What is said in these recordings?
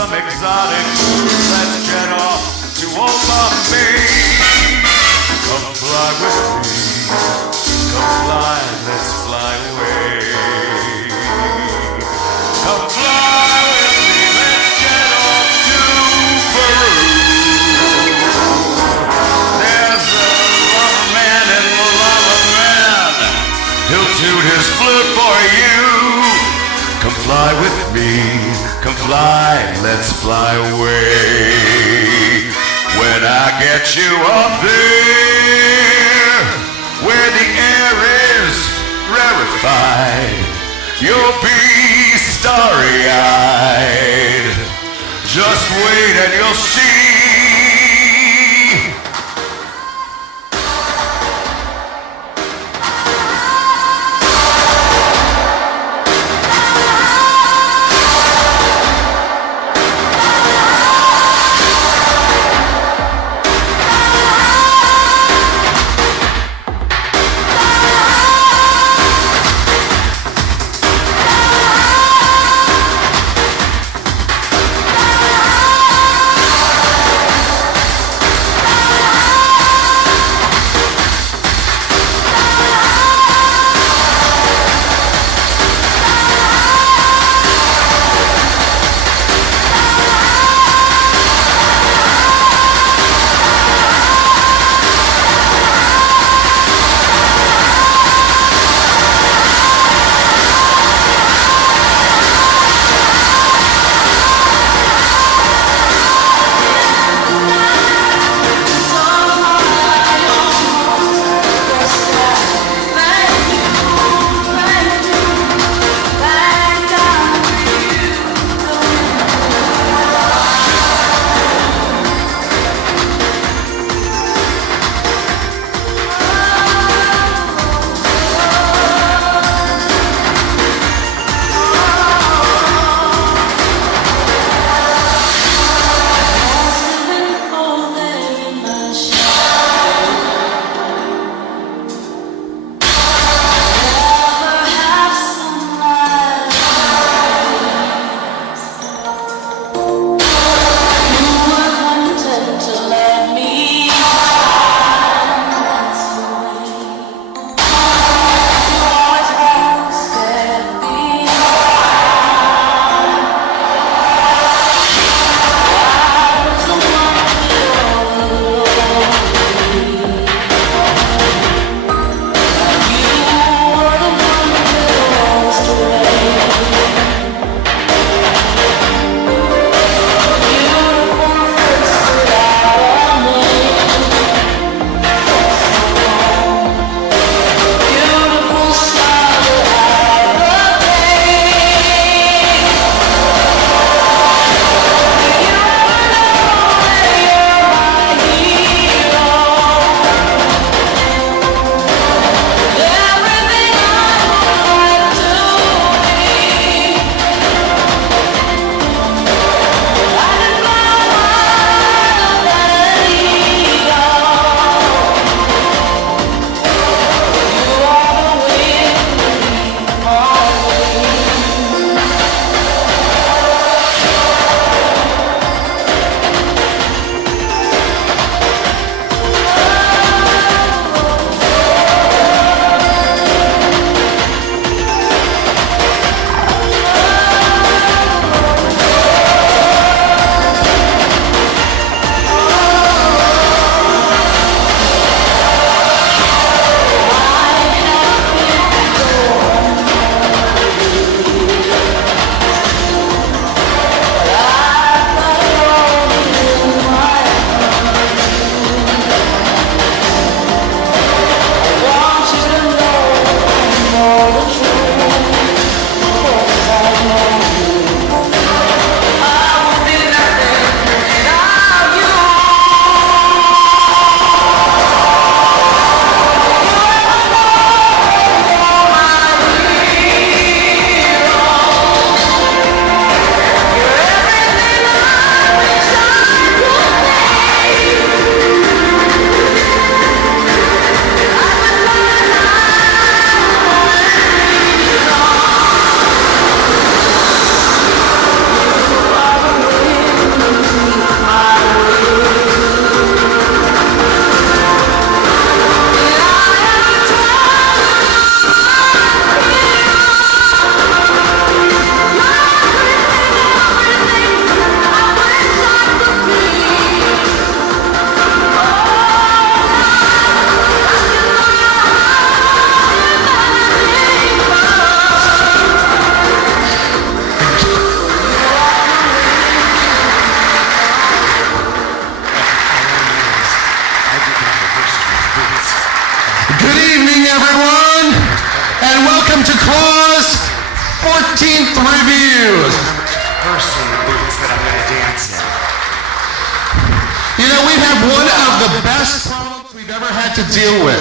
some exotic. Let's jet off to old Bombay. Come fly with me. Come fly, let's fly away. Come fly with me, let's jet off to Peru. There's a lava man in the lava man. He'll toot his flute for you. Come fly with me, come fly, let's fly away. When I get you up there, where the air is rarefied, you'll be starry-eyed. Just wait and you'll see. Claus 14th review. Person boots that I'm gonna dance in. You know, we've had one of the best problems we've ever had to deal with.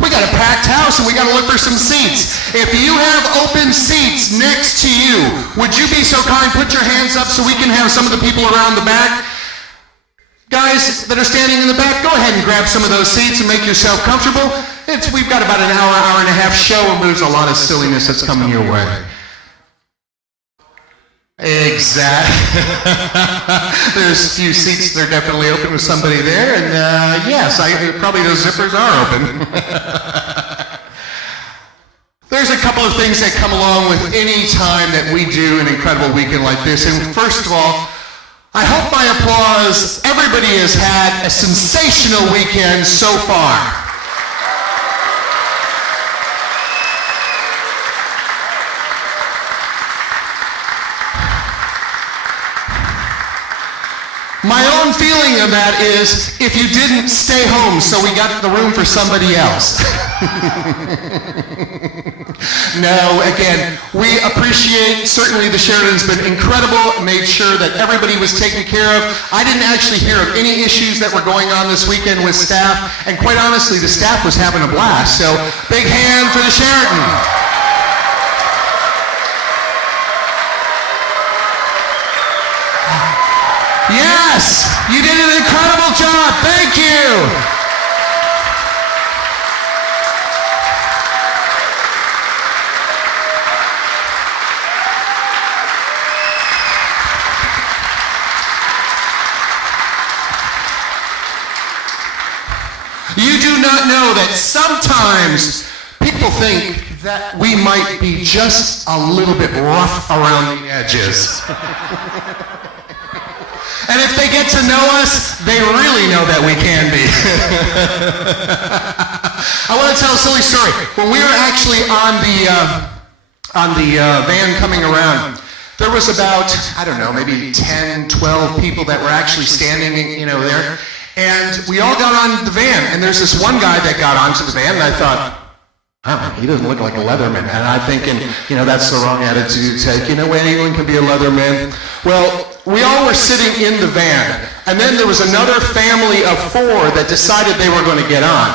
We got a packed house and we got to look for some seats. If you have open seats next to you, would you be so kind, put your hands up so we can have some of the people around the back? Guys that are standing in the back, go ahead and grab some of those seats and make yourself comfortable. We've got about an hour and a half show, and there's a lot of silliness that's coming your way. Exactly. There's a few seats that are definitely open with somebody there, and yes, probably those zippers are open. There's a couple of things that come along with any time that we do an incredible weekend like this, and first of all, I hope by applause everybody has had a sensational weekend so far. My own feeling of that is, if you didn't, stay home so we got the room for somebody else. No, again, we appreciate, certainly the Sheraton's been incredible, made sure that everybody was taken care of. I didn't actually hear of any issues that were going on this weekend with staff, and quite honestly, the staff was having a blast, so big hand for the Sheraton. Yes, you did an incredible job. Thank you. You do not know that sometimes people think that we might be just a little bit rough around the edges. And if they get to know us, they really know that we can be. I want to tell a silly story. When we were actually on the van coming around, there was about, I don't know, maybe 10, 12 people that were actually standing, there. And we all got on the van, and there's this one guy that got onto the van, and I thought, oh, he doesn't look like a Leatherman. And I'm thinking, that's the wrong attitude to take. Anyone can be a Leatherman. Well, we all were sitting in the van, and then there was another family of 4 that decided they were going to get on.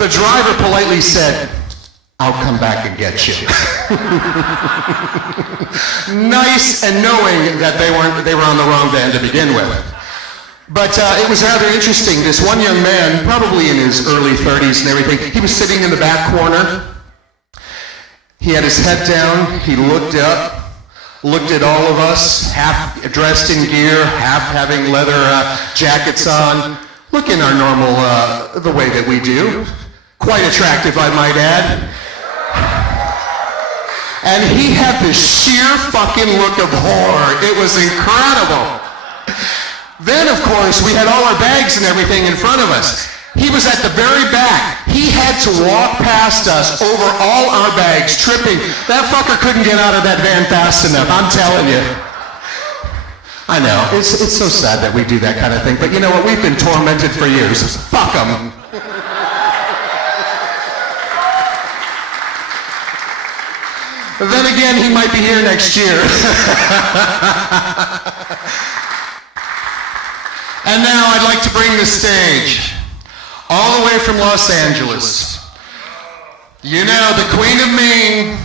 The driver politely said, I'll come back and get you. Nice, and knowing that they were on the wrong van to begin with. But it was rather interesting. This one young man, probably in his early 30s and everything, he was sitting in the back corner. He had his head down, he looked up, looked at all of us, half dressed in gear, half having leather jackets on, looking our normal, the way that we do. Quite attractive, I might add. And he had this sheer fucking look of horror. It was incredible. Then, of course, we had all our bags and everything in front of us. He was at the very back. He had to walk past us over all our bags, tripping. That fucker couldn't get out of that van fast enough, I'm telling you. I know, it's so sad that we do that kind of thing, but you know what? We've been tormented for years. Fuck them. Then again, he might be here next year. And now I'd like to bring the stage, all the way from Los Angeles. The Queen of Maine.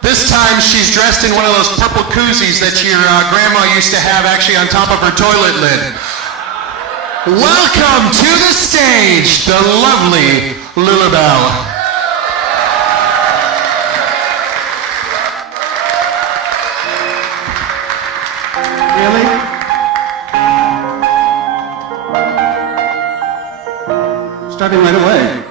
This time she's dressed in one of those purple koozies that your grandma used to have actually on top of her toilet lid. Welcome to the stage, the lovely Lulabelle. Really? Starting right away.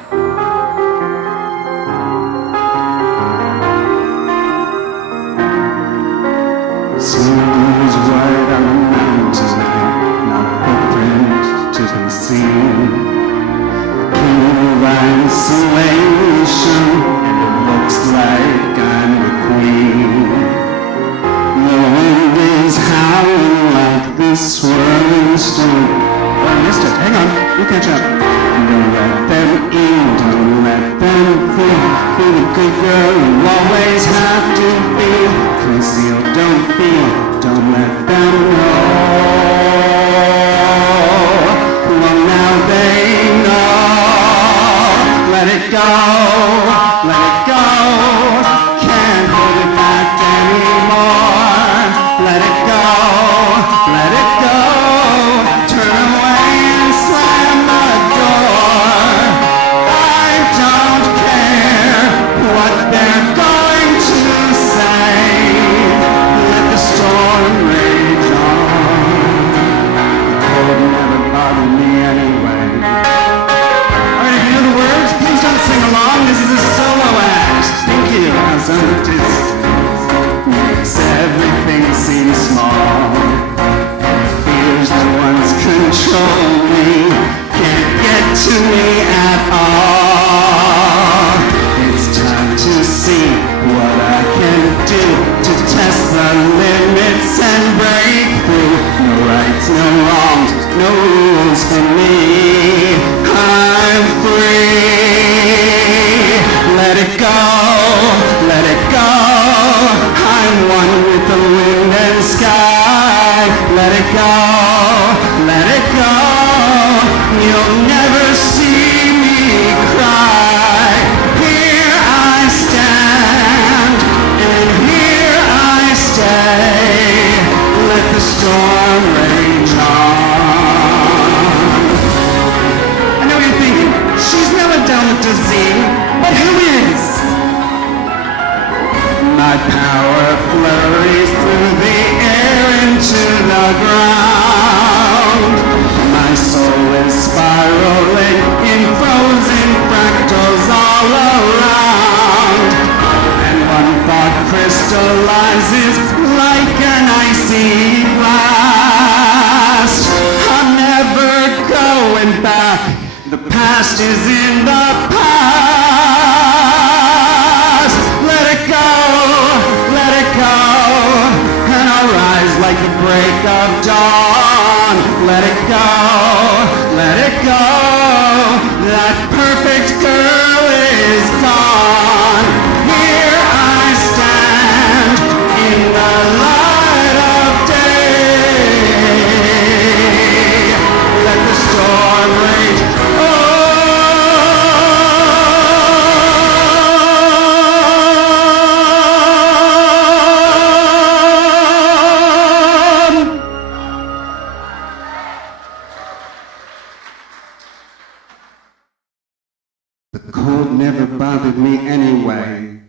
Smooth right on the mountain, not a footprint to be seen. King of isolation, and it looks like I'm the queen. The wind is howling like this swirling storm. Oh, I missed it. Hang on. We'll catch up. There conceal, don't feel, don't let them know. Well, now they know. Let it go, let it go. Can't hold it back anymore. Let it go, let it go. Turn away and slam the door. I don't care what they're going to say. Let the storm rage on. The cold never bothered me anyway. Alright, if you know the words, please don't sing along. This is a solo act. Thank you. Some distance makes everything seem small. Fears that once control me can't get to me at all. It's time to see what I can do to test the limits and break through. No rights, no wrongs, no rules for me. I'm free. Let it go, let it go. I'm one with the wind and sky. Let it go, let it go. You'll never see me cry. Here I stand, and here I stay. Let the storm rage on. I know you're thinking, she's never done with disease, but who is? My power flurries through the air into the ground. My soul is spiraling in frozen fractals all around. And one thought crystallizes like an icy blast. I'm never going back. The past is in the past. Let it go, let it go. And I'll rise like the break of dawn. Let it go, let it go. That perfect girl is gone. Here I stand in the light of day. Let the storm rage. The cold never bothered me anyway.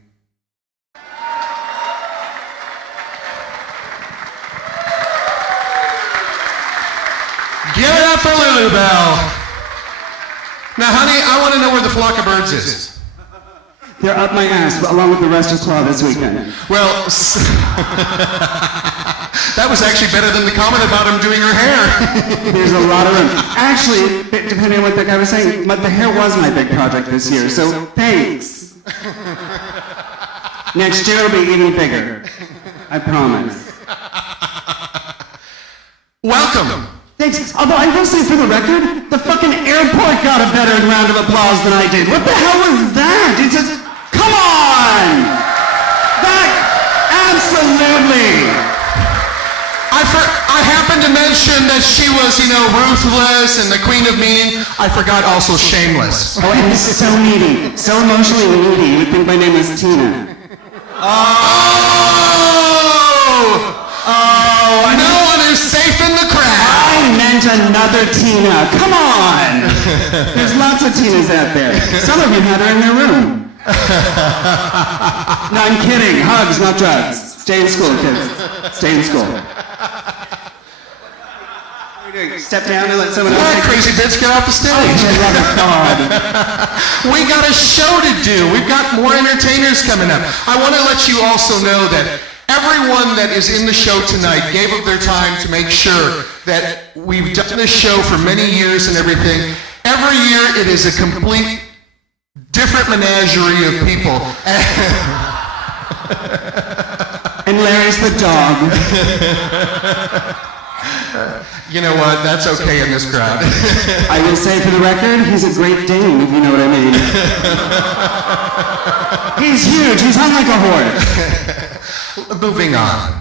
Give it up for Lulu Bell. Now, honey, I want to know where the flock of birds is. They're up my ass, but along with the rest of Claw this weekend. Well, that was actually better than the comment about him doing her hair. There's a lot of room. Actually, depending on what that guy was saying, but the hair was my big project this year, so thanks. Next year it'll be even bigger. I promise. Welcome. Thanks. Although I will say for the record, the fucking airport got a better round of applause than I did. What the hell was that? It's just, come on! That, absolutely! I happened to mention that she was, ruthless and the queen of mean. I forgot also shameless. Oh, and so needy. So emotionally needy. You would think my name was Tina. Oh, no one is safe in the crowd. I meant another Tina. Come on! There's lots of Tinas out there. Some of you had her in your room. No, I'm kidding. Hugs, not drugs. Stay in school, kids. Stay in school. What are you doing? Step down and let someone else What take crazy bitch, get off the stage. God. We got a show to do. We've got more entertainers coming up. I want to let you also know that everyone that is in the show tonight gave up their time to make sure that we've done this show for many years and everything. Every year it is a complete different menagerie of people. And Larry's the dog. You know what? That's okay in this crowd. I will say for the record, he's a Great Dane, if you know what I mean. He's huge. He's hung like a horse. moving on.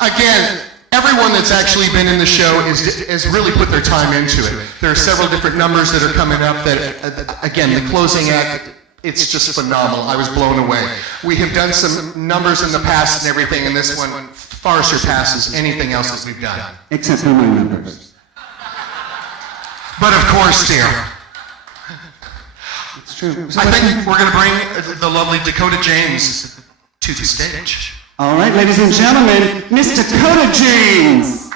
Again, everyone that's actually been in the show has really put their time into it. There are several different numbers that are coming up that, again, the closing act, it's just phenomenal. I was blown away. We have done some numbers in the past and everything, and this one far surpasses anything else that we've done. Except for my numbers. But of course, dear, It's true. I think we're going to bring the lovely Dakota James to the stage. All right, ladies and gentlemen, Miss Dakota James.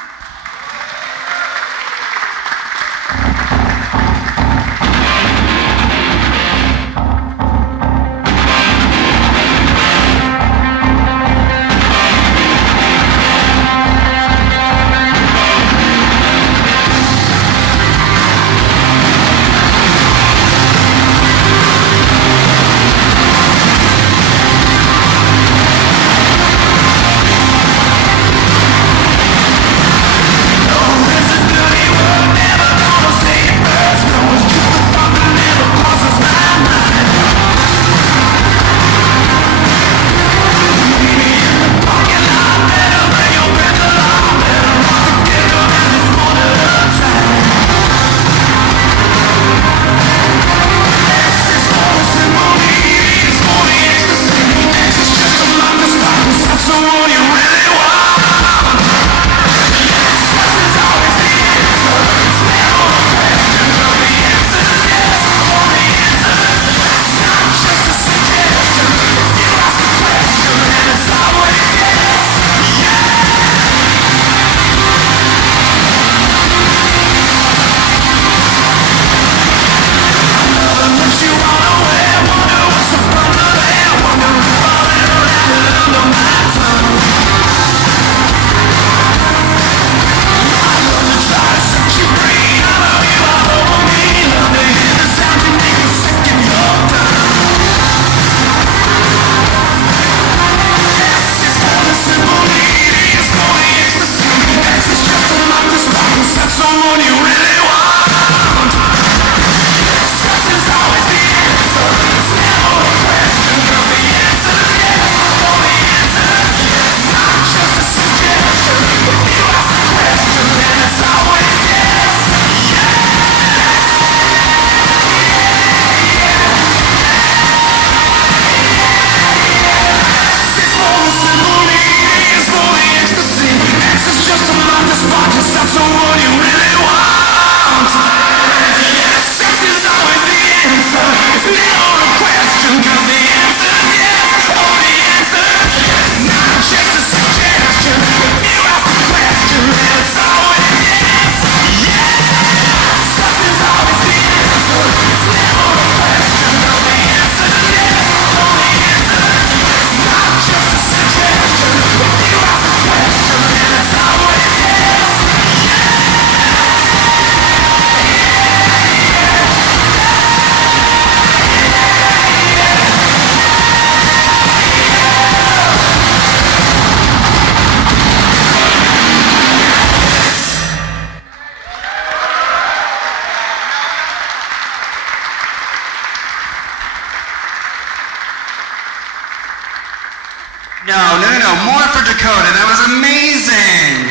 No, more for Dakota. That was amazing.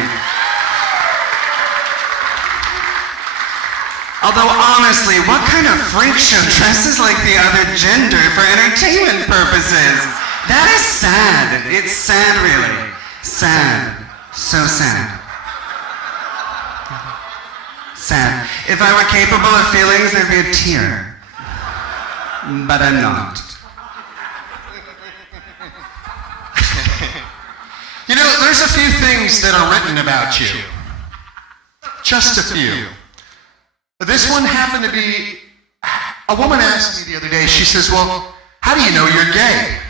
Although honestly, what kind of freak show dresses like the other gender for entertainment purposes? That is sad. It's sad, really. Sad. So sad. Sad. If I were capable of feelings, there'd be a tear. But I'm not. You know, there's a few things that are written about you. Just a few. This one happened to be, a woman asked me the other day, she says, well, how do you know you're gay?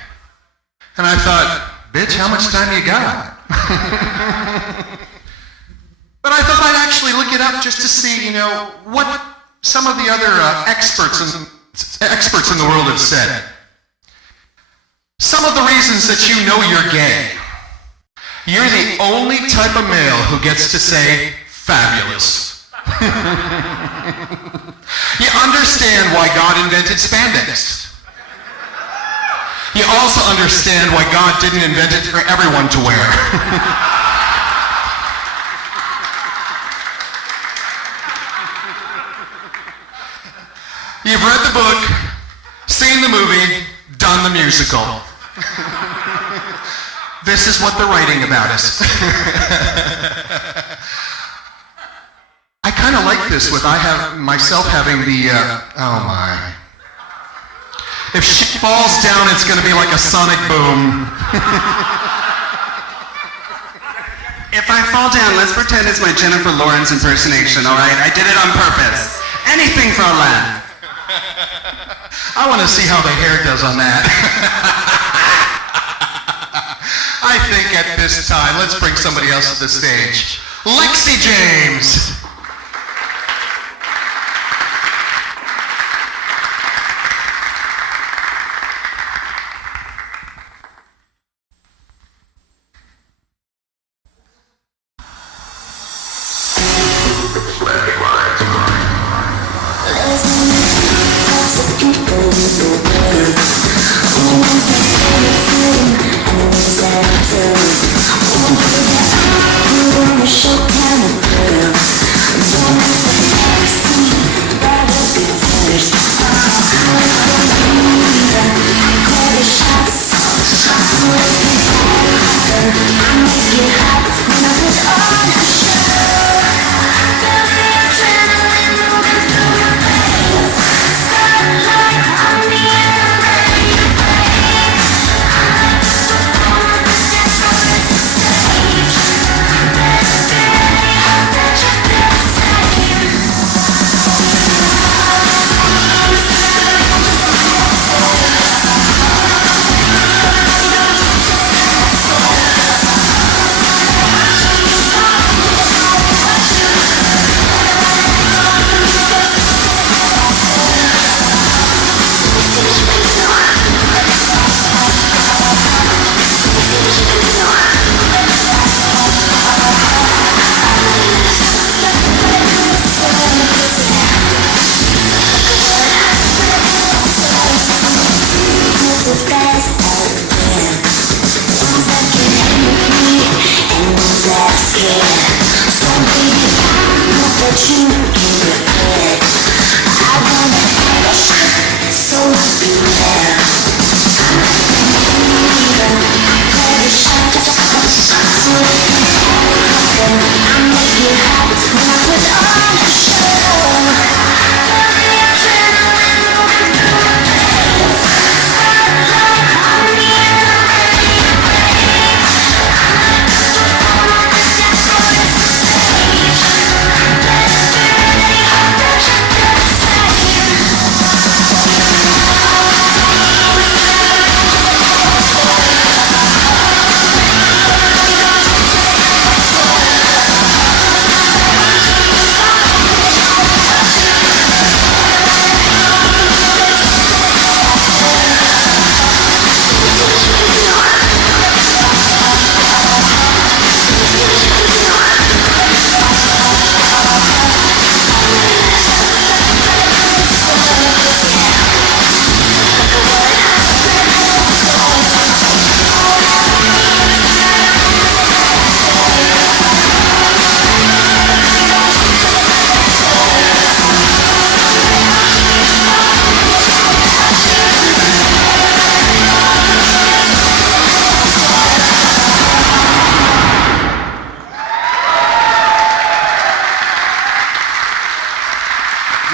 And I thought, bitch, how much time you got? But I thought I'd actually look it up just to see, you know, what some of the other experts in the world have said. Some of the reasons that you know you're gay. You're the only type of male who gets to say, fabulous. You understand why God invented spandex. you also understand why God didn't invent it for everyone to wear. You've read the book, seen the movie, done the musical. This is what they're writing about us. I kind of like this with I have myself having the, oh my. If shit falls down, it's going to be like a sonic boom. If I fall down, let's pretend it's my Jennifer Lawrence impersonation, all right? I did it on purpose. Anything for a laugh. I want to see how the hair does on that. I think at this time, let's bring somebody else to the stage. Lexi James.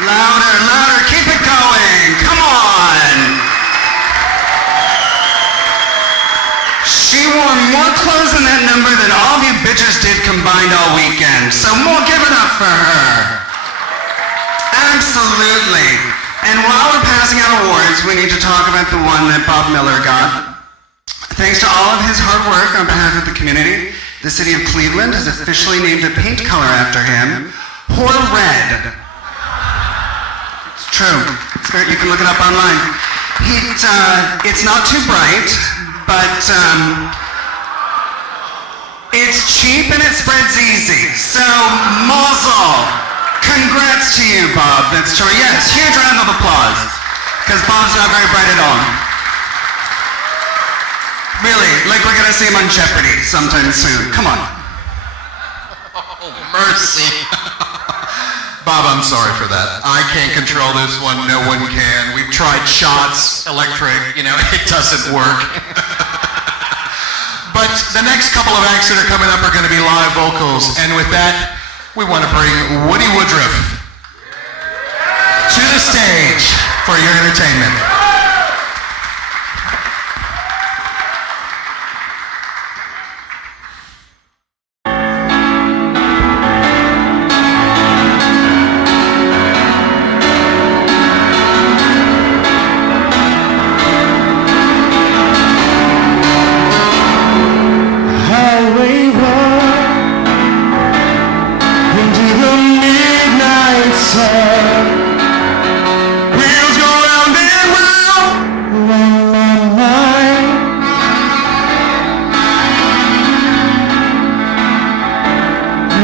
Louder, louder, keep it going. Come on. She wore more clothes in that number than all of you bitches did combined all weekend. So more, give it up for her. Absolutely. And while we're passing out awards, we need to talk about the one that Bob Miller got. Thanks to all of his hard work on behalf of the community, the city of Cleveland has officially named a paint color after him, Hoar Red. It's true. You can look it up online. It's not too bright, but it's cheap and it spreads easy. So, mazel. Congrats to you, Bob. That's true. Yes, huge round of applause. Because Bob's not very bright at all. Really, like we're gonna see him on Jeopardy sometime soon. Come on. Oh, mercy. Bob, I'm sorry for that. I can't control this one. No one can. We've tried shots, electric, it doesn't work. But the next couple of acts that are coming up are going to be live vocals. And with that, we want to bring Woody Woodruff to the stage for your entertainment.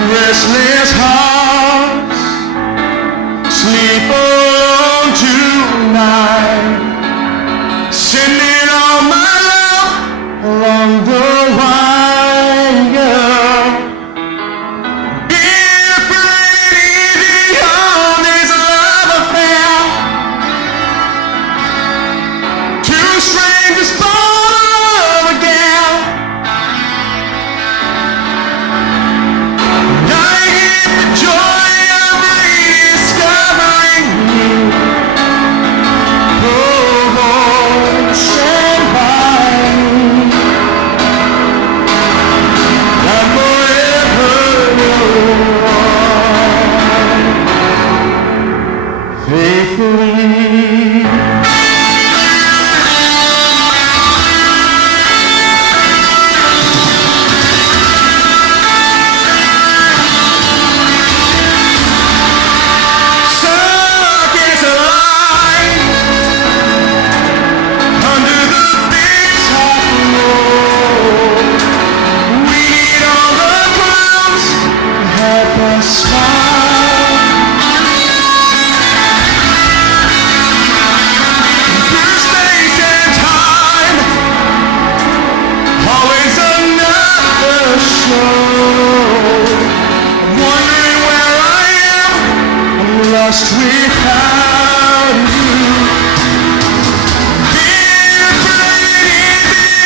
Restless hearts sleep alone tonight, sending all my love along the wire. Being afraid easy on this love affair. Two strangers fall in love again. Lost without you. Being afraid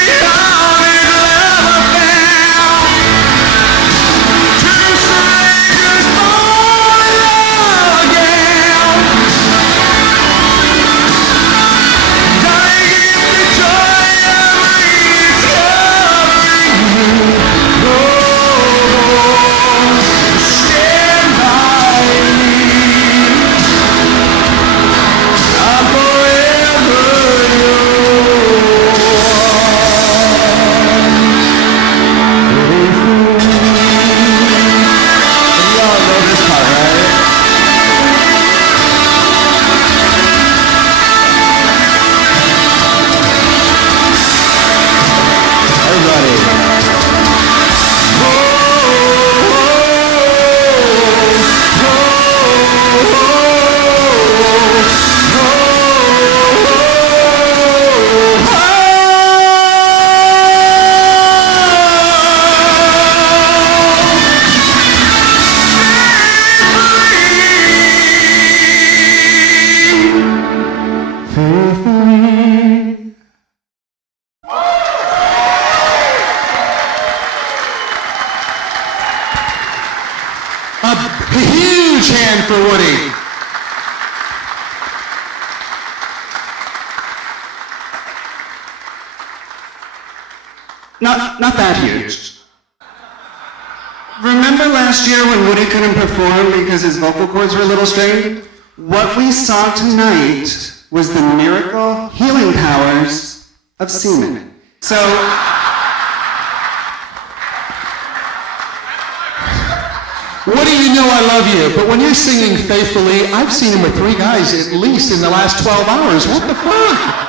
beyond his love affair. Two strangers fall in love again. I give the joy of rediscovering you. Oh, stand by me. A huge hand for Woody. Not that huge. Remember last year when Woody couldn't perform because his vocal cords were a little strained? What we saw tonight was the miracle healing powers of semen. So, Woody, you know I love you, but when you're singing faithfully, I've seen him with 3 guys at least in the last 12 hours. What the fuck?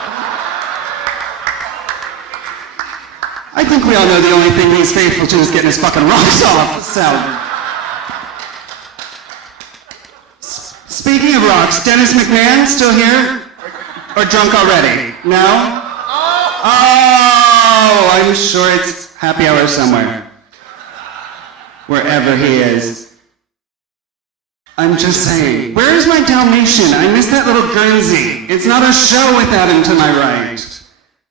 I think we all know the only thing he's faithful to is getting his fucking rocks off. So, speaking of rocks, Dennis McMahon still here? Or drunk already? No? Oh! Oh, I'm sure it's happy hour somewhere. Wherever he is. I'm just saying, where is my Dalmatian? I miss that little Guernsey. It's not a show without him to my right.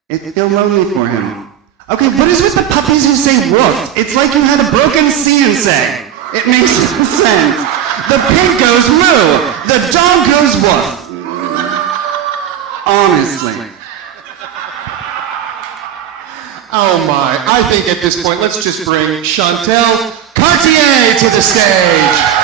It feels lonely for him. Okay, what is with the puppies who say woof? It's like you had a broken C and say. It makes no sense. The pig goes moo. The dog goes woof. Honestly. Oh my, I think at this point, let's just bring Chantel Cartier to the stage.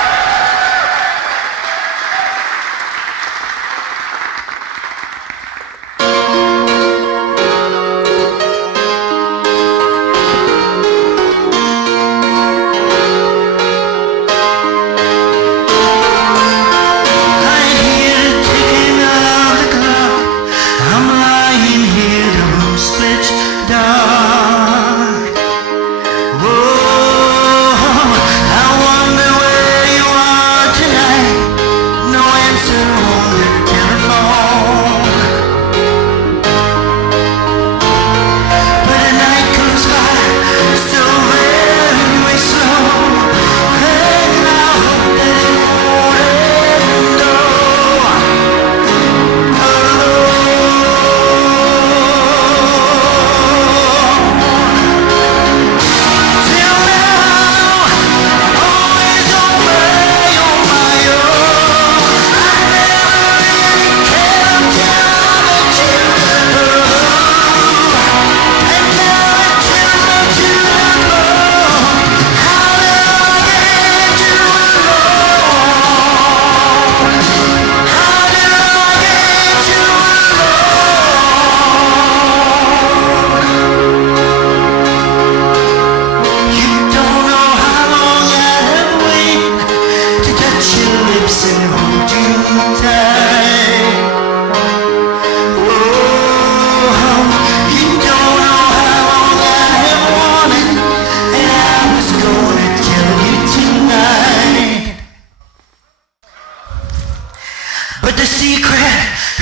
But the secret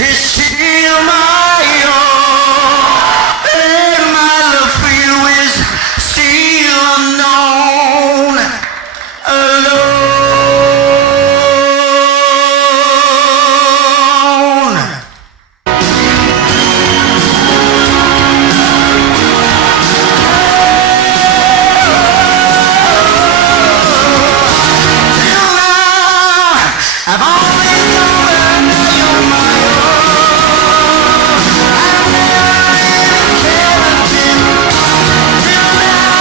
is still my own, and my love for you is still unknown, alone. Till now, I've always known that you're my own. I've never really cared until now.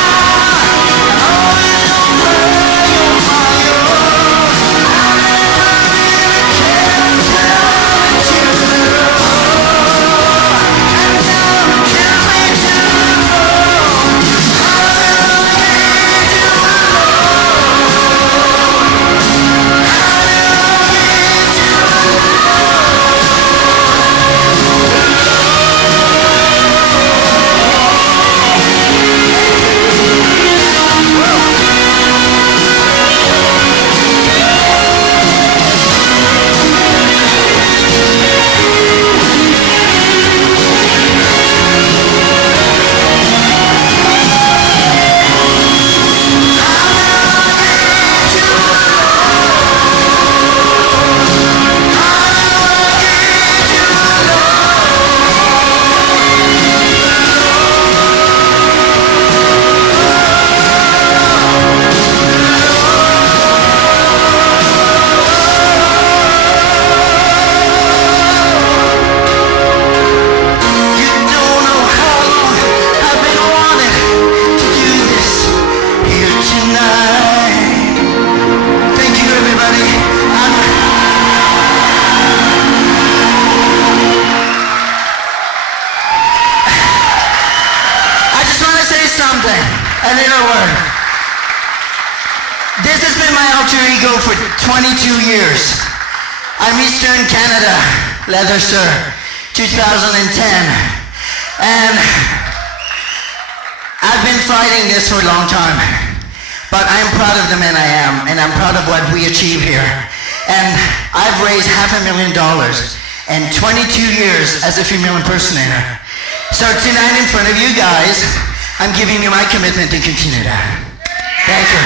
I've always known that you're my own. I've never really cared until you know. And now it kills me to know how I need you a little word. This has been my alter ego for 22 years. I'm Eastern Canada, Leather Sir, 2010. And I've been fighting this for a long time. But I'm proud of the man I am, and I'm proud of what we achieve here. And I've raised $500,000 in 22 years as a female impersonator. So tonight in front of you guys, I'm giving you my commitment to continue that. Thank you.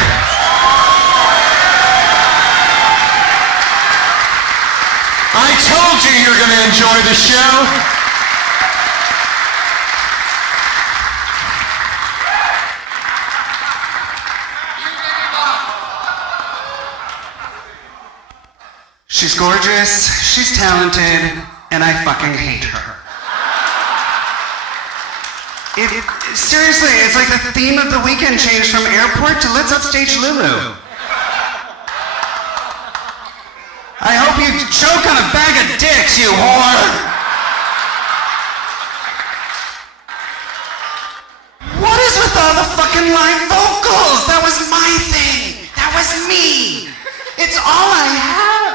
I told you you're going to enjoy the show. She's gorgeous, she's talented, and I fucking hate her. Seriously, it's like the theme of the weekend changed from airport to let's upstage Lulu. I hope you choke on a bag of dicks, you whore! What is with all the fucking live vocals? That was my thing. That was me. It's all I have.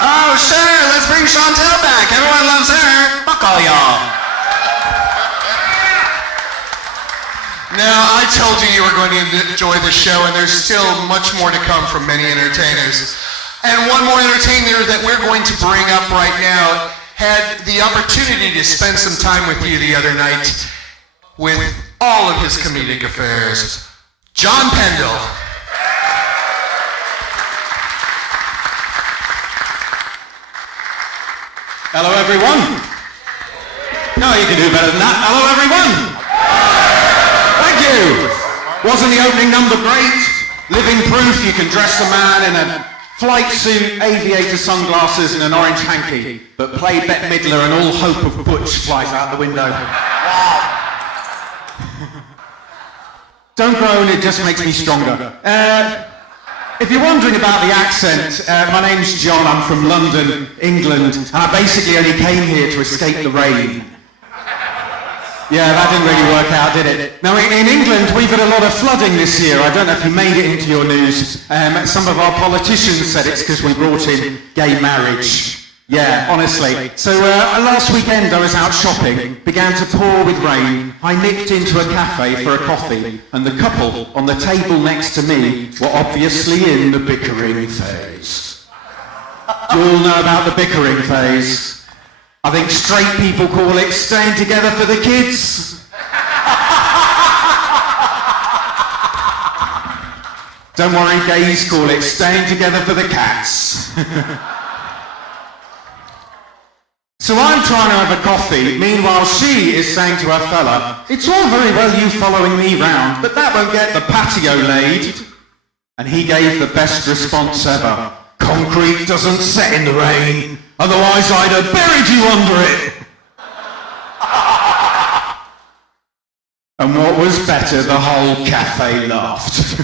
Oh, sure, let's bring Chantel back. Everyone loves her. Fuck all y'all. Now, I told you were going to enjoy the show, and there's still much more to come from many entertainers. And one more entertainer that we're going to bring up right now had the opportunity to spend some time with you the other night with all of his comedic affairs. John Pendle. Hello, everyone. No, you can do better than that. Hello, everyone. Thank you. Wasn't the opening number great? Living proof you can dress a man in a flight suit, aviator sunglasses, and an orange hanky, but play Bette Midler and all hope of Butch flies out the window. Don't groan, it just makes me stronger. If you're wondering about the accent, my name's John, I'm from London, England, and I basically only came here to escape the rain. Yeah, that didn't really work out, did it? Now, in England, we've had a lot of flooding this year. I don't know if you made it into your news. Some of our politicians said it's because we brought in gay marriage. Yeah, honestly. So last weekend I was out shopping, began to pour with rain. I nipped into a cafe for a coffee, and the couple on the table next to me were obviously in the bickering phase. Do you all know about the bickering phase? I think straight people call it staying together for the kids. Don't worry, gays call it staying together for the cats. So I'm trying to have a coffee, meanwhile she is saying to her fella, it's all very well you following me round, but that won't get the patio laid. And he gave the best response ever. Concrete doesn't set in the rain, otherwise I'd have buried you under it. And what was better, the whole cafe laughed.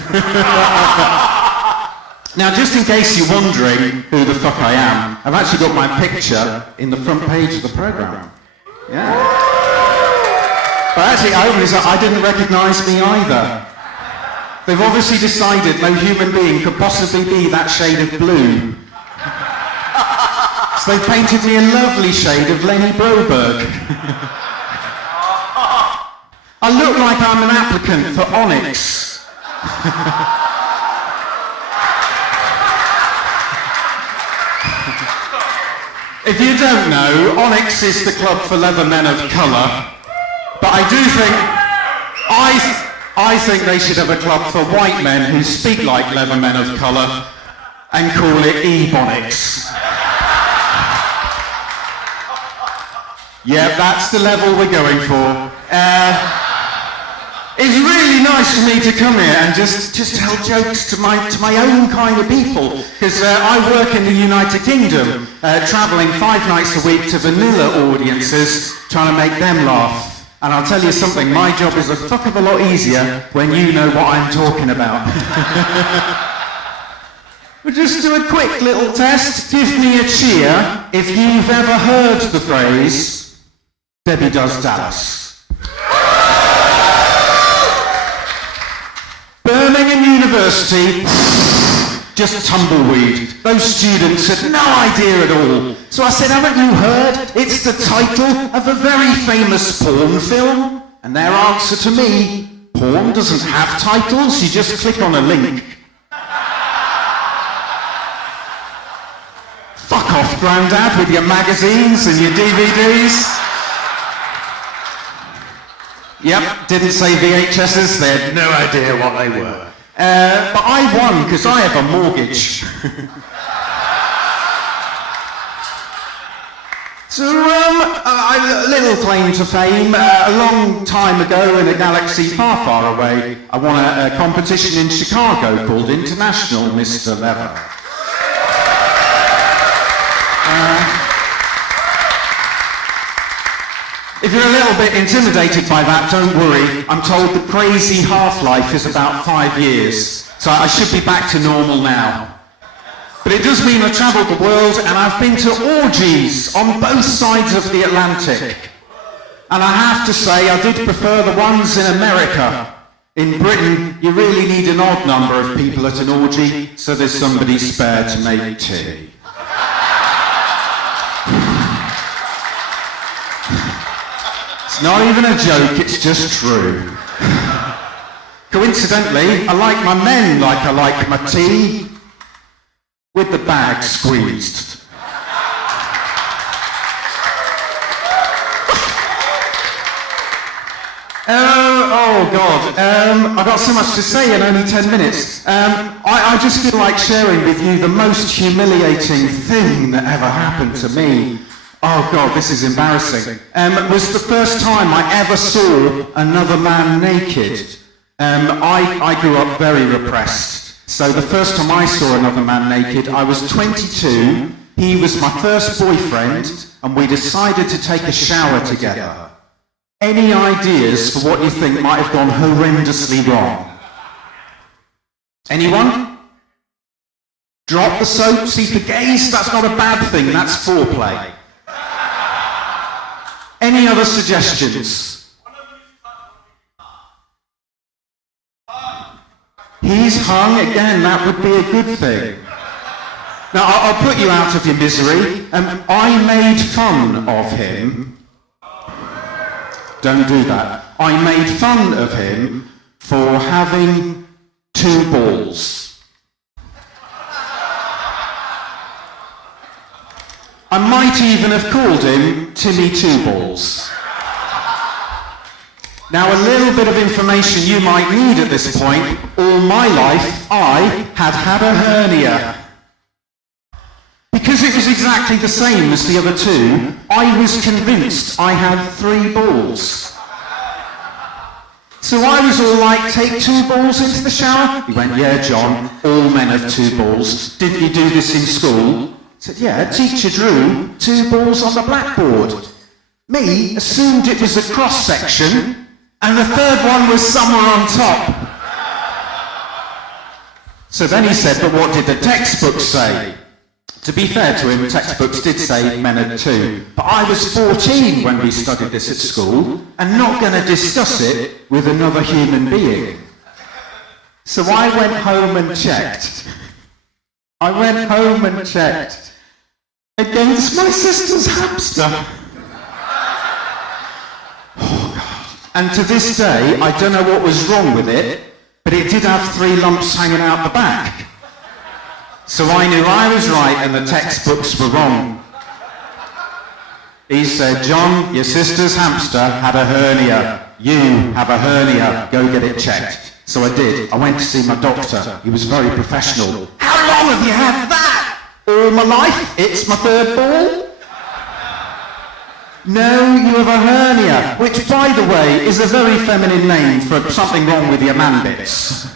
Now, just in case you're wondering who the fuck I am, I've actually got my picture in the front page of the programme. Yeah. But actually, I didn't recognise me either. They've obviously decided no human being could possibly be that shade of blue. So they've painted me a lovely shade of Lenny Broberg. I look like I'm an applicant for Onyx. If you don't know, Onyx is the club for leather men of colour. But I do think, I think they should have a club for white men who speak like leather men of colour and call it Ebonics. Yeah, that's the level we're going for. It's really nice for me to come here and just tell jokes to my own kind of people, because I work in the United Kingdom, travelling 5 nights a week to vanilla audiences, trying to make them laugh. And I'll tell you something, my job is a fuck of a lot easier when you know what I'm talking about. We'll just do a quick little test. Give me a cheer if you've ever heard the phrase, Debbie does Dallas. Birmingham University, just tumbleweed. Those students had no idea at all. So I said, haven't you heard? It's the title of a very famous porn film. And their answer to me, porn doesn't have titles, you just click on a link. Fuck off, Grandad, with your magazines and your DVDs. Yep, didn't say VHSs, they had no idea what they were. But I won because I have a mortgage. So, a little claim to fame. A long time ago in a galaxy far, far away, I won a competition in Chicago called International Mr. Leather. If you're a little bit intimidated by that, don't worry. I'm told the crazy half-life is about 5 years, so I should be back to normal now. But it does mean I've travelled the world and I've been to orgies on both sides of the Atlantic. And I have to say, I did prefer the ones in America. In Britain, you really need an odd number of people at an orgy, so there's somebody spare to make tea. It's not even a joke, it's just true. Coincidentally, I like my men like I like my tea, with the bag squeezed. Oh God, I've got so much to say in only 10 minutes. I just feel like sharing with you the most humiliating thing that ever happened to me. Oh God, this is embarrassing. It was the first time I ever saw another man naked. I grew up very repressed. So the first time I saw another man naked, I was 22. He was my first boyfriend, and we decided to take a shower together. Any ideas for what you think might have gone horrendously wrong? Anyone? Drop the soap, see for gaze? That's not a bad thing, that's foreplay. Any other suggestions? He's hung again, that would be a good thing. Now, I'll put you out of your misery. I made fun of him. Don't do that. I made fun of him for having 2 balls. I might even have called him Timmy Two Balls. Now, a little bit of information you might need at this point. All my life, I had a hernia. Because it was exactly the same as the other 2, I was convinced I had 3 balls. So I was all like, take 2 balls into the shower? He went, yeah, John, all men have 2 balls. Didn't you do this in school? I said, yeah, teacher drew 2 balls on the blackboard. Me assumed it was a cross-section, and the 3rd one was somewhere on top. So then he said, but what did the textbook say? To be fair to him, textbooks did say men had 2. But I was 14 when we studied this at school, and not going to discuss it with another human being. So I went home and checked. Against my sister's hamster. And to this day, I don't know what was wrong with it, but it did have 3 lumps hanging out the back. So I knew I was right and the textbooks were wrong. He said, John, your sister's hamster had a hernia. You have a hernia. Go get it checked. So I did. I went to see my doctor. He was very professional. How long have you had that? All my life. It's my 3rd ball. No, you have a hernia, which, by the way, is a very feminine name for something wrong with your man bits.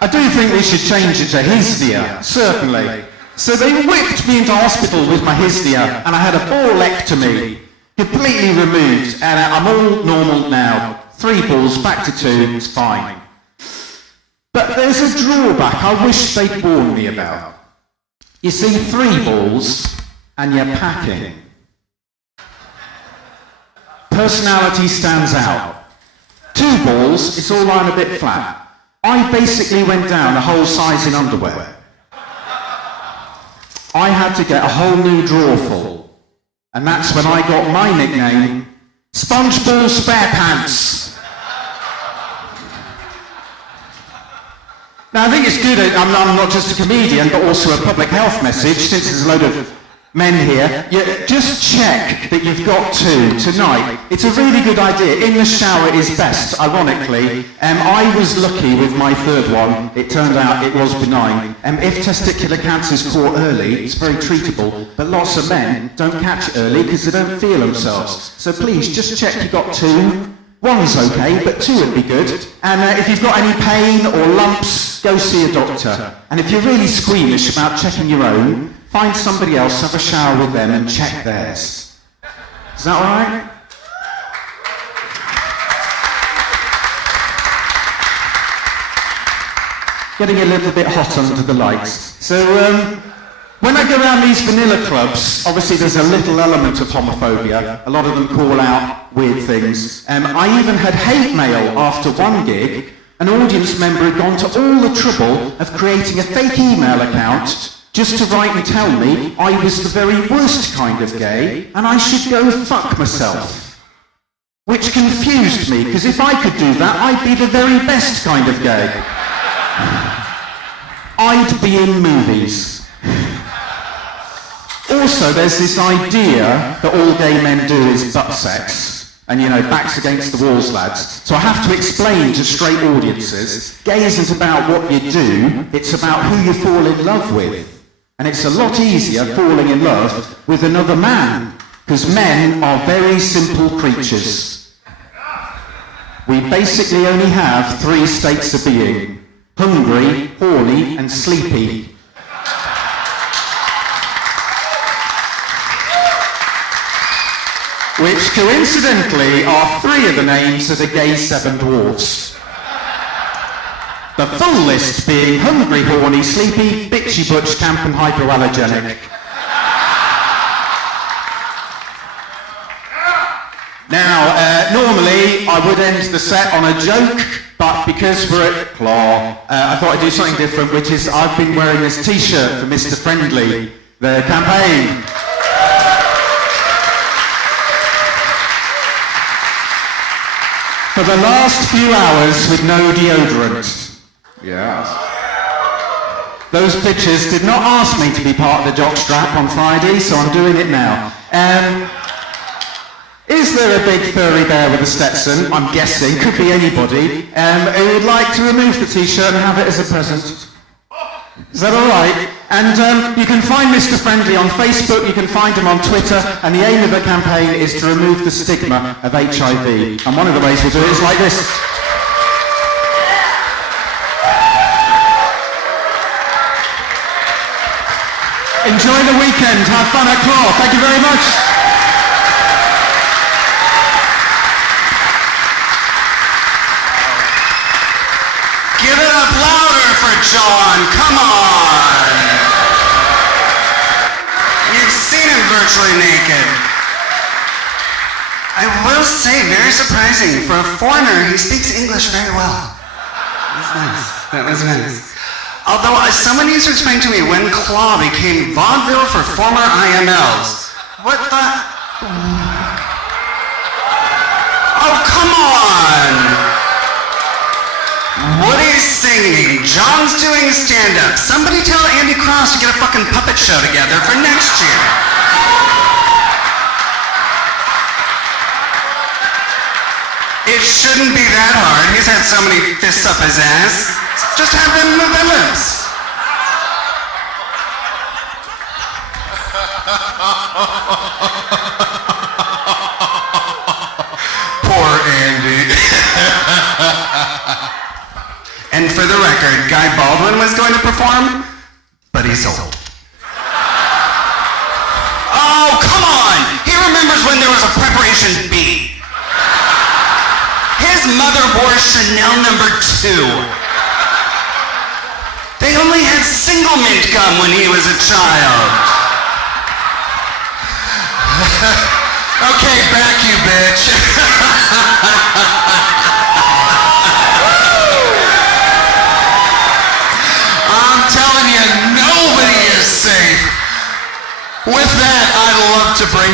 I do think we should change it to Hisdia, certainly. So they whipped me into hospital with my Hisdia, and I had a ballectomy, completely removed, and I'm all normal now. 3 balls, back to 2, it's fine. But there's a drawback I wish they'd warned me about. You see, 3 balls, and you're packing. Personality stands out. 2 balls, it's all lying a bit flat. I basically went down a whole size in underwear. I had to get a whole new drawer full. And that's when I got my nickname, SpongeBall Spare Pants. Now I think it's good, I'm not just a comedian, but also a public health message, since there's a load of Men here, just check that you've got two tonight. It's a really good idea. In the shower is best, ironically. I was lucky with my third one. It turned out it was benign. If testicular cancer is caught early, it's very treatable, but lots of men don't catch it early because they don't feel themselves. So please, just check you've got two. One's okay, but two would be good. And if you've got any pain or lumps, go see a doctor. And if you're really squeamish about checking your own, find somebody else, have a shower with them and check theirs. Is that all right? Getting a little bit hot under the lights. So when I go around these vanilla clubs, obviously there's a little element of homophobia. A lot of them call out weird things. I even had hate mail after one gig. An audience member had gone to all the trouble of creating a fake email account just to write and tell me I was the very worst kind of gay and I should go fuck myself. Which confused me, because if I could do that, I'd be the very best kind of gay. I'd be in movies. Also, there's this idea that all gay men do is butt sex. And, you know, backs against the walls, lads. So I have to explain to straight audiences, gay isn't about what you do, it's about who you fall in love with. And it's a lot easier falling in love with another man, because men are very simple creatures. We basically only have three states of being: hungry, horny, and sleepy. Which coincidentally are three of the names of the gay seven dwarfs. The full list being hungry, horny, sleepy, bitchy, butch, camp, and hypoallergenic. Now, normally I would end the set on a joke, but because we're at Claw, I thought I'd do something different, which is I've been wearing this t-shirt for Mr. Friendly, the campaign. For the last few hours with no deodorant. Yes. Those bitches did not ask me to be part of the jockstrap on Friday, so I'm doing it now. Is there a big furry bear with a Stetson? I'm guessing, could be anybody, who would like to remove the t-shirt and have it as a present? Is that all right? And you can find Mr. Friendly on Facebook, you can find him on Twitter, and the aim of the campaign is to remove the stigma of HIV. And one of the ways we'll do it is like this. Enjoy the weekend, have fun at Claw. Thank you very much. Give it up louder for John, come on! You've seen him virtually naked. I will say, very surprising. For a foreigner, he speaks English very well. That's nice. That was nice. Although someone needs to explain to me when Claw became vaudeville for former IMLs. What the? Oh, come on! Woody's singing, John's doing stand-up. Somebody tell Andy Cross to get a fucking puppet show together for next year. It shouldn't be that hard. He's had so many fists up his ass. Just have them move their lips. Poor Andy. And for the record, Guy Baldwin was going to perform, but he's old. Oh, come on! He remembers when there was a Preparation B. His mother wore Chanel #2. They only had single mint gum when he was a child. Okay, back you bitch. I'm telling you, nobody is safe. With that, I'd love to bring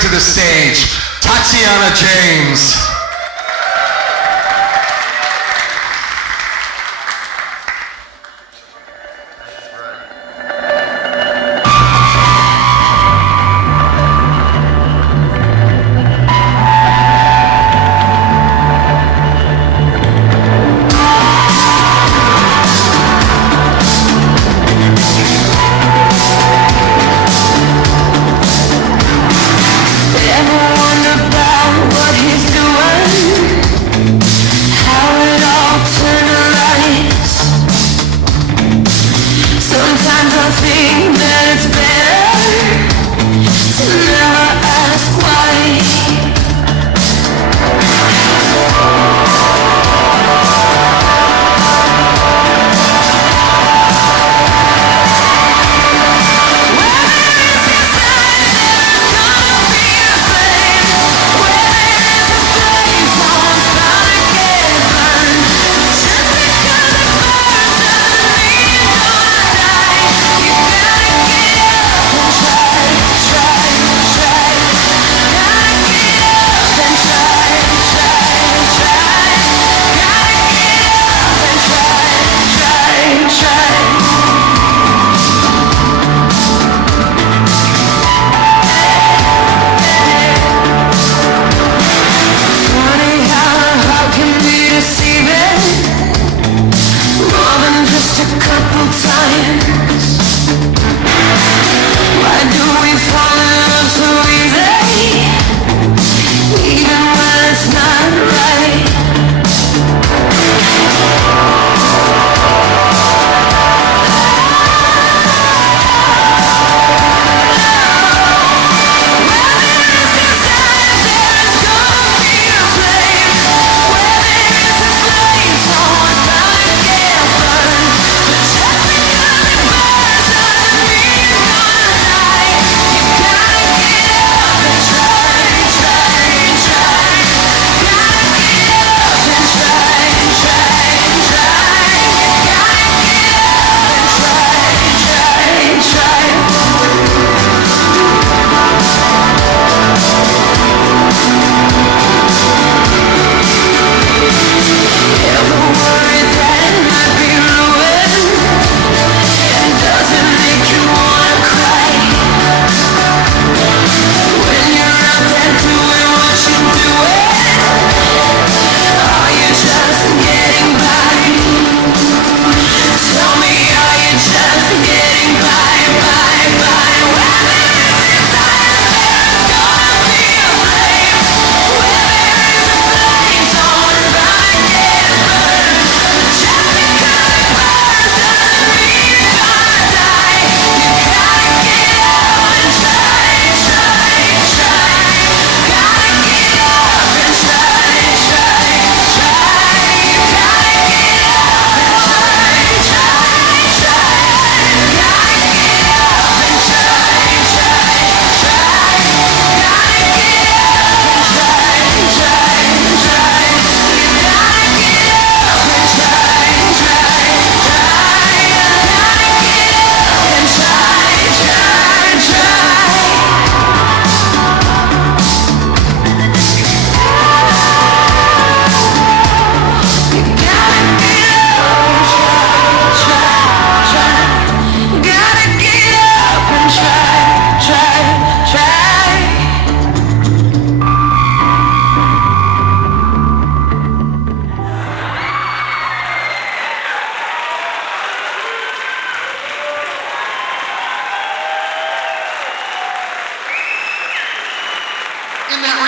to the stage Tatiana James.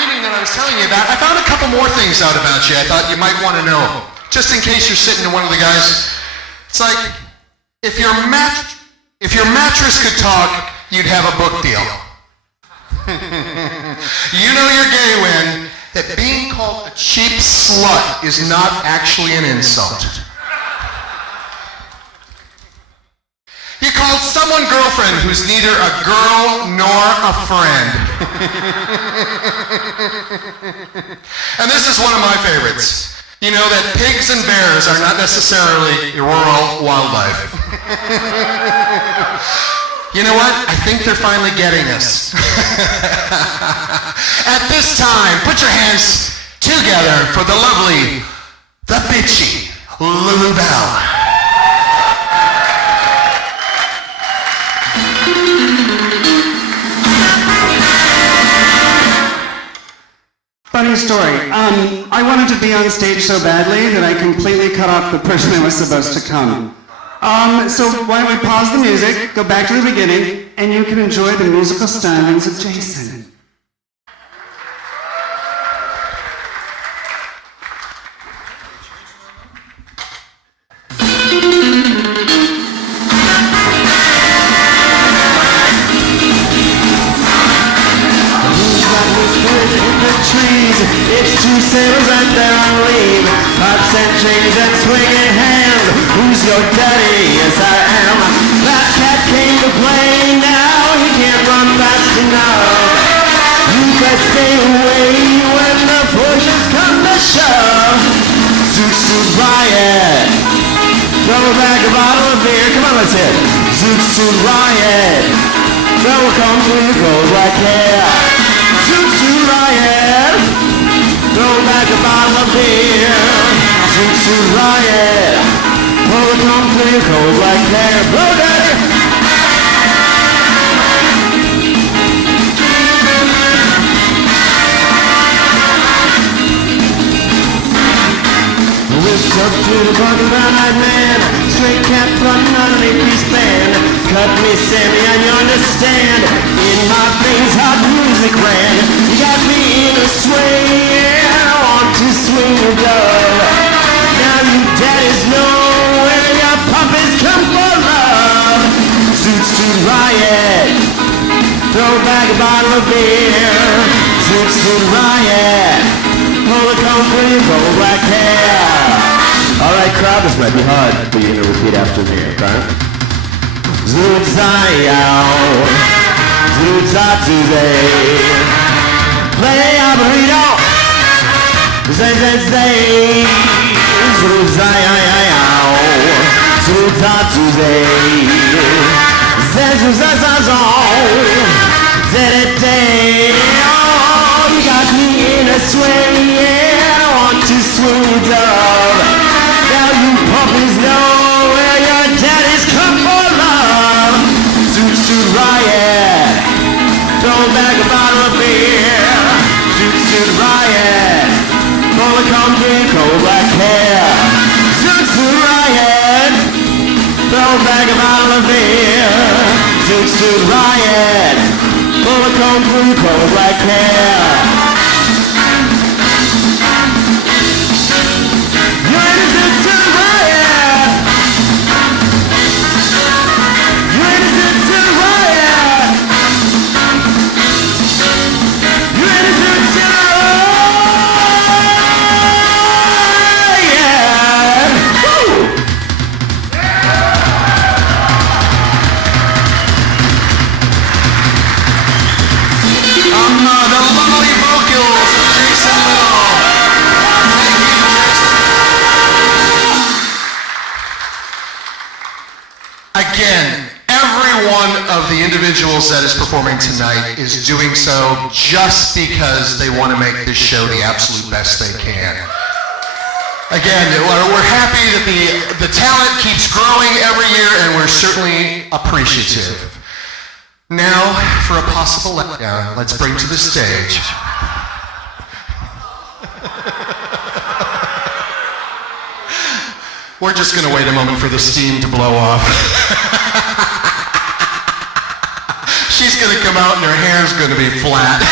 finding that I was telling you about, I found a couple more things out about you I thought you might want to know. Just in case you're sitting in one of the guys. It's like, if your mattress could talk, you'd have a book deal. You know you're gay when that being called a cheap slut is not actually an insult. You called someone girlfriend who's neither a girl nor a friend. And this is one of my favorites. You know that pigs and bears are not necessarily rural wildlife. You know what? I think they're finally getting us. At this time, put your hands together for the lovely, the bitchy Lulu Bell. Funny story. I wanted to be on stage so badly that I completely cut off the person that was supposed to come. So why don't we pause the music, go back to the beginning, and you can enjoy the musical stylings of Jason. It's two sailors and they're on leave. Pots and chains and swinging hands. Who's your daddy? Yes, I am. That cat came to play now. He can't run fast enough. You best stay away when the pushes come to shove. Zoot Suit Riot. Throw back a bottle of beer. Come on, let's hit. Zoot Suit Riot. Throw a comb through your gold black hair. Zoot Suit Riot. Throw back a bottle of beer. Zoot Suit Riot. Pull a comb through your cold black hair. Blow, daddy! Whisked up through the bucket brown-eyed man. Straight cat running underneath his band. Cut me, Sammy, and you understand. In my veins, hot music ran. You got me in a sway, yeah. I want to swing your dove. Now you daddies know where your puppies come for love. Zoot Suit Riot. Throw back a bottle of beer. Zoot Suit Riot. Pull a comb through your gold black hair. Alright, crowd, this might be hard, but you're gonna repeat after me, okay? Zoot Zayao. Zoot Zay. Play a burrito. Zay, zay, zay. Zoot Zayao. Zoot Zay. Zay, zay, zay, zay. Zay, zay. Oh, you got me in a swing, yeah. I want to swing your dove. Now you puppies know where your daddies come for love. Zoot Suit Riot. Throw back a bottle of beer. Zoot Suit Riot. Pull a comb through your cold black hair. Zoot Suit Riot. Throw back a bottle of beer. Zoot Suit Riot. Pull a comb through your cold black hair. Again, every one of the individuals that is performing tonight is doing so just because they want to make this show the absolute best they can. Again, we're happy that the talent keeps growing every year, and we're certainly appreciative. Now, for a possible letdown, let's bring to the stage we're just going to wait a moment for the steam to blow off. She's going to come out and her hair's going to be flat.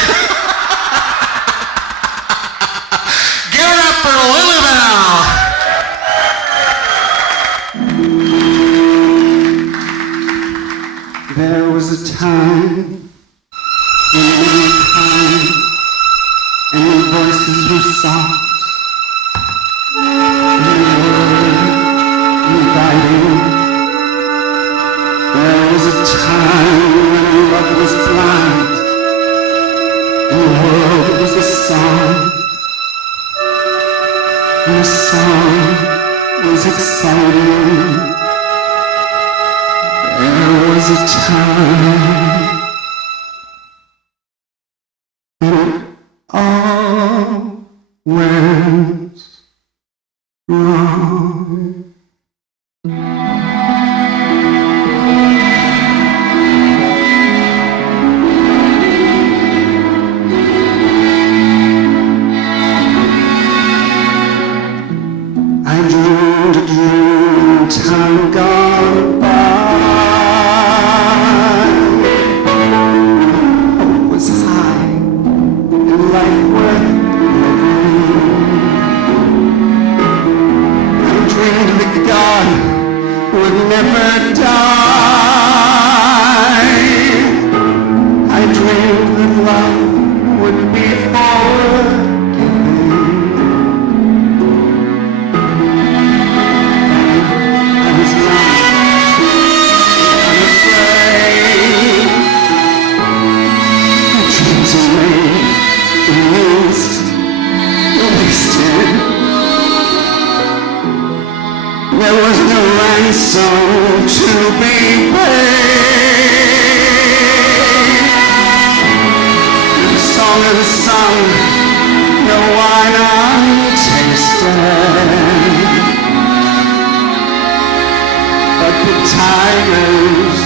for Lulubelle. There was a time when we were kind and your voices were soft and you were inviting. There was a time when love was blind and the world was a song and the song was exciting. There was a time when it all went wrong. I dreamed a dream time gone by. Hope was high and life worth living. I dreamed that God would never die. I dreamed that love would be forgiving. I was young, unafraid. My dreams are made, used, wasted. There was no ransom to be paid. The song is sung, no wine untasted. But the tigers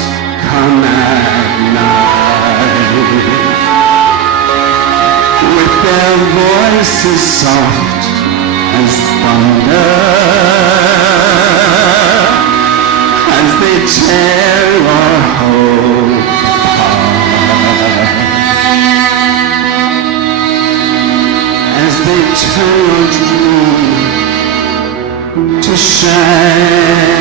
come at night with their voices soft as thunder as they tear our hope apart, as they turn our dream to shame.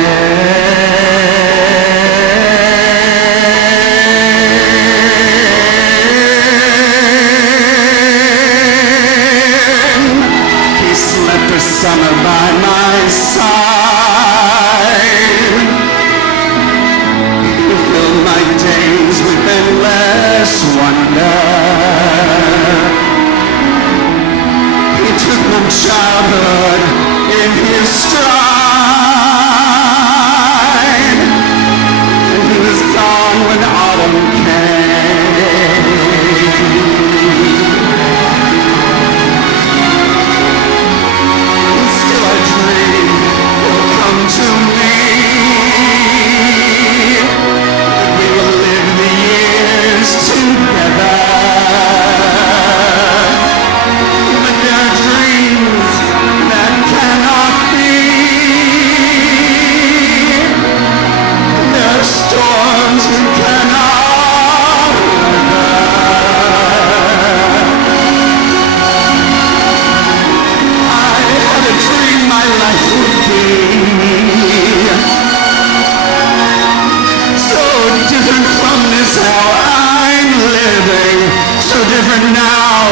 He slept a summer by my side. He filled my days with endless wonder. He took my childhood in his stride, and he was gone when autumn came. And still I dream he'll come to me, that we will live the years together. But there are dreams that cannot be. There are storms we cannot weather. I had a dream my life would be so different from this how I'm living, so different now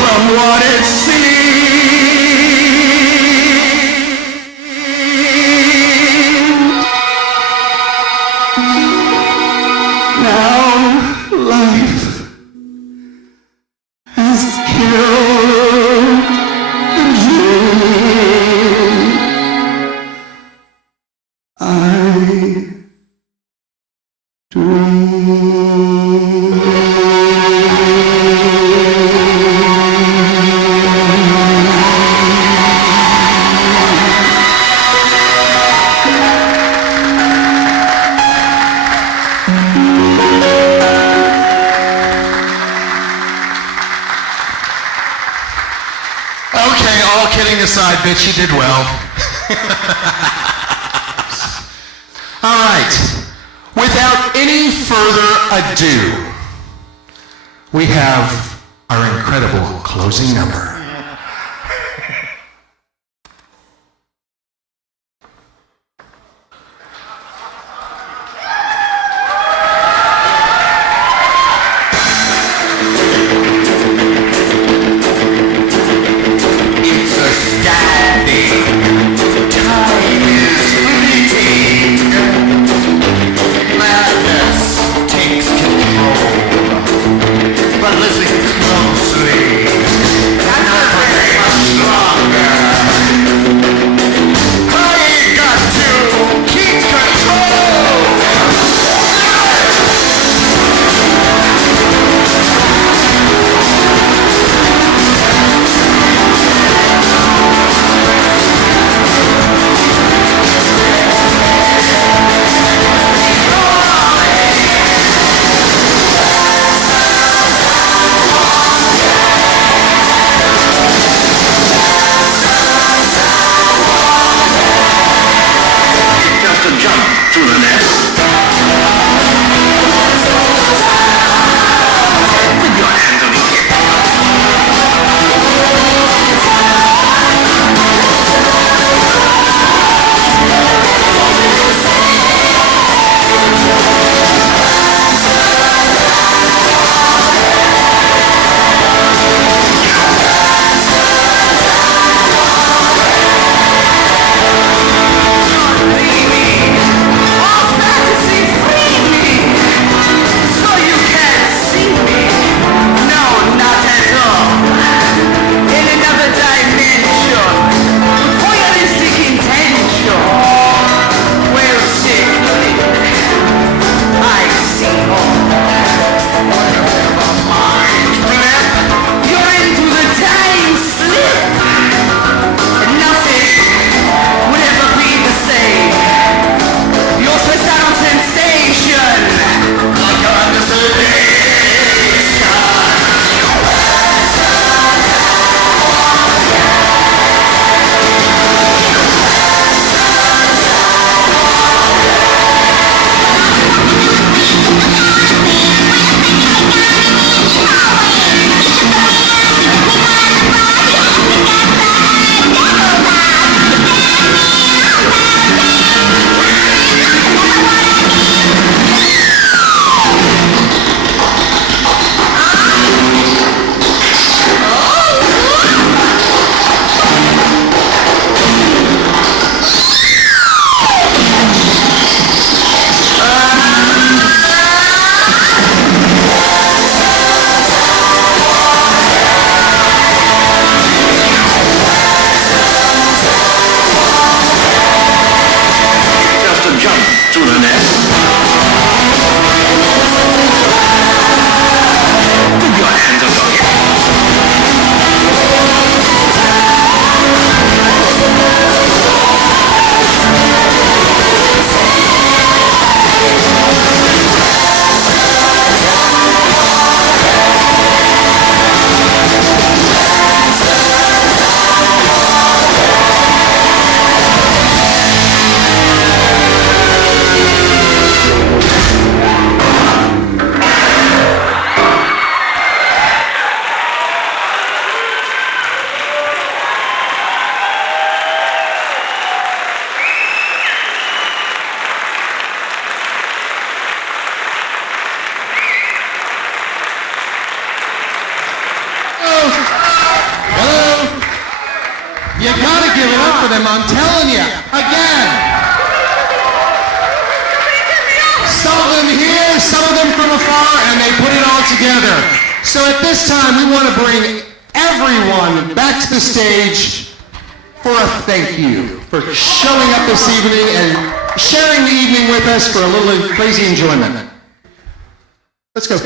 from what it seemed. Now life has killed the dream I Okay, all kidding aside, bitch, you did well. All right. Without any further ado, we have our incredible closing number. for them, I'm telling you, again. Some of them here, some of them from afar, and they put it all together. So at this time, we want to bring everyone back to the stage for a thank you for showing up this evening and sharing the evening with us for a little crazy enjoyment. Let's go.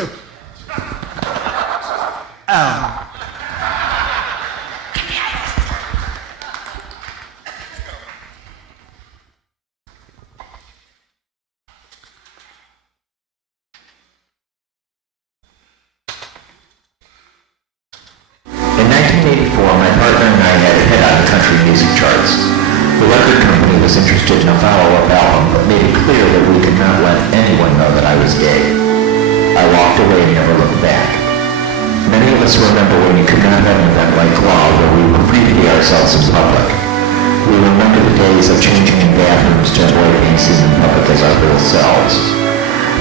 In 1984, my partner and I had a hit on the country music charts. The record company was interested in a follow-up album, but made it clear that we could not let anyone know that I was gay. I walked away and never looked back. Many of us remember when we could not have an event like Law where we were free to be ourselves in public. We remember the days of changing in bathrooms to avoid being seen in public as our real selves.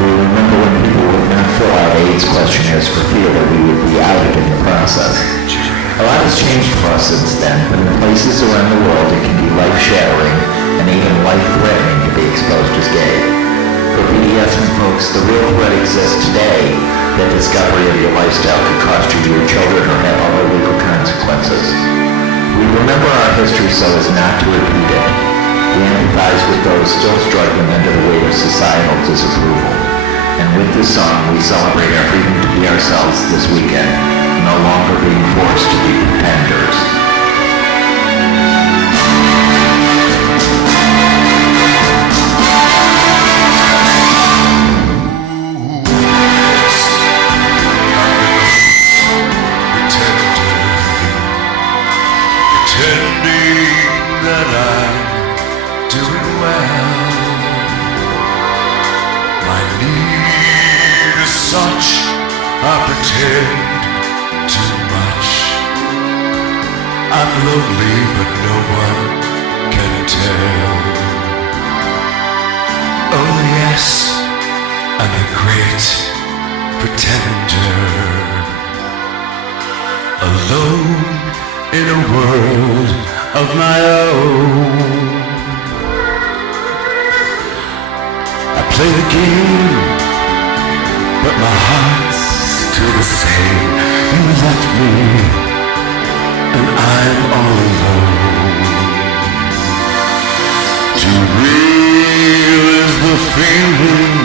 We remember when people would not fill out AIDS questionnaires for fear that we would be outed in the process. A lot has changed for us since then, but in places around the world it can be life-shattering and even life-threatening to be exposed as gay. For BDSM folks, the real threat exists today that discovery of your lifestyle could cost you your children or have other legal consequences. We remember our history so as not to repeat it. We empathize with those still struggling under the weight of societal disapproval. And with this song, we celebrate our freedom to be ourselves this weekend, no longer being forced to be pretenders. Pretending that I'm doing well. My need is such, I pretend too much. I'm lonely, but no one can tell. Oh yes, I'm a great pretender. Alone in a world of my own. I play the game, but my heart's still the same. You left me, and I'm all alone. Too real is the feeling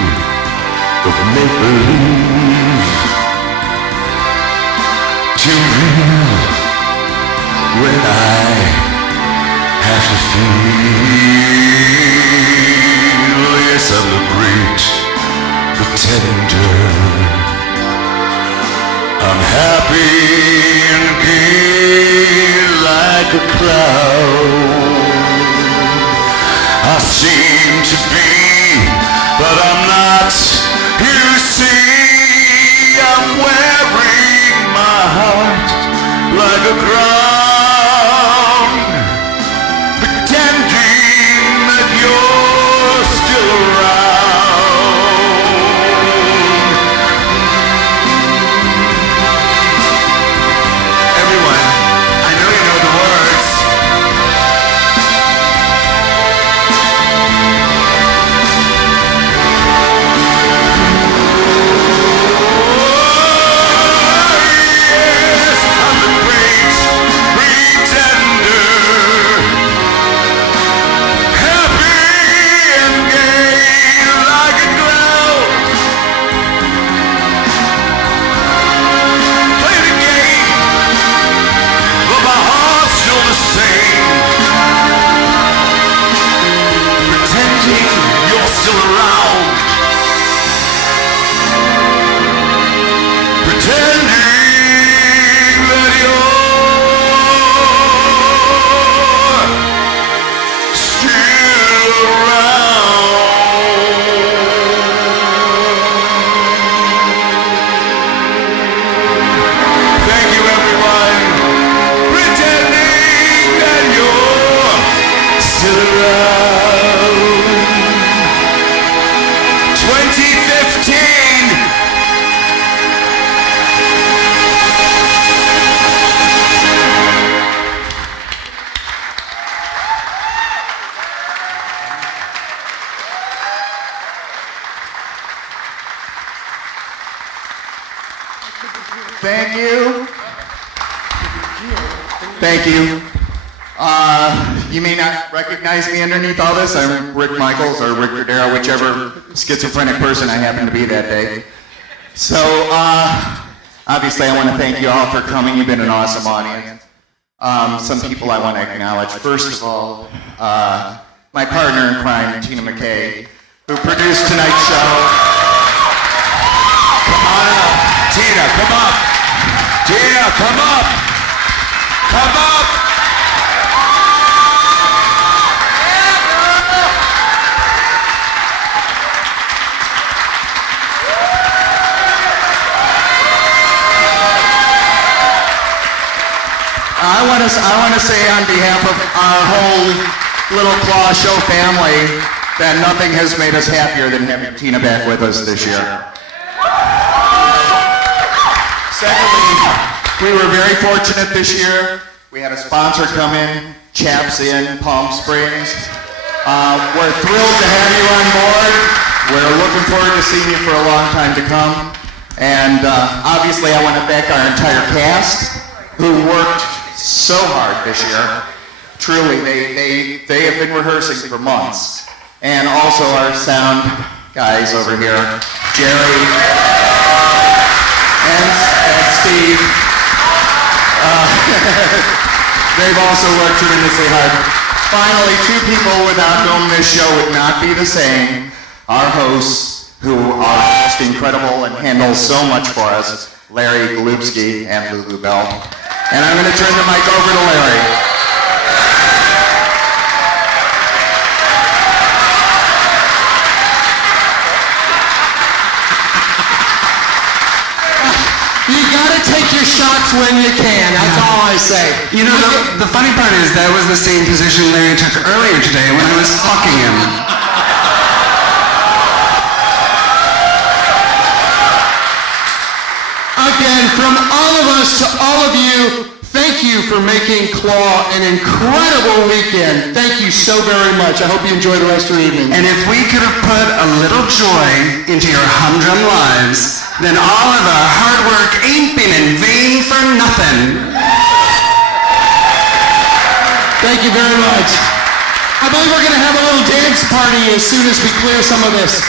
of make-believe. Too real when I have to feel. Yes, I'm a great pretender. I'm happy and gay like a cloud. I seem to be, but I'm not. You see, I'm wearing my heart like a crown, pretending that you're still around. Everyone, I know you know the words. Yes, I'm the great Thank you. You may not recognize me underneath all this. I'm Rick Michaels or Rick Cordero, whichever schizophrenic person I happen to be that day. So, obviously I want to thank you all for coming. You've been an awesome audience. Some people I want to acknowledge. First of all, my partner in crime, Tina McKay, who produced tonight's show. Come on up. Tina, come up. Tina, come up. Come up. I want to say on behalf of our whole Little Claw Show family that nothing has made us happier than having Tina back with us this year. Secondly, we were very fortunate this year. We had a sponsor come in, Chaps in Palm Springs. We're thrilled to have you on board. We're looking forward to seeing you for a long time to come. And obviously I want to thank our entire cast who worked so hard this year. Truly, they have been rehearsing for months. And also our sound guys over here, Jerry and Steve. They've also worked tremendously hard. Finally, two people without whom this show would not be the same. Our hosts, who are just incredible and handle so much for us, Larry Golubsky and Lulu Bell. And I'm going to turn the mic over to Larry. You gotta take your shots when you can, that's all I say. You know, the funny part is that was the same position Larry took earlier today when I was fucking him. Again, from all of us to all of you, thank you for making Claw an incredible weekend. Thank you so very much. I hope you enjoy the rest of your evening. And if we could have put a little joy into your humdrum lives, then all of our hard work ain't been in vain for nothing. Thank you very much. I believe we're going to have a little dance party as soon as we clear some of this.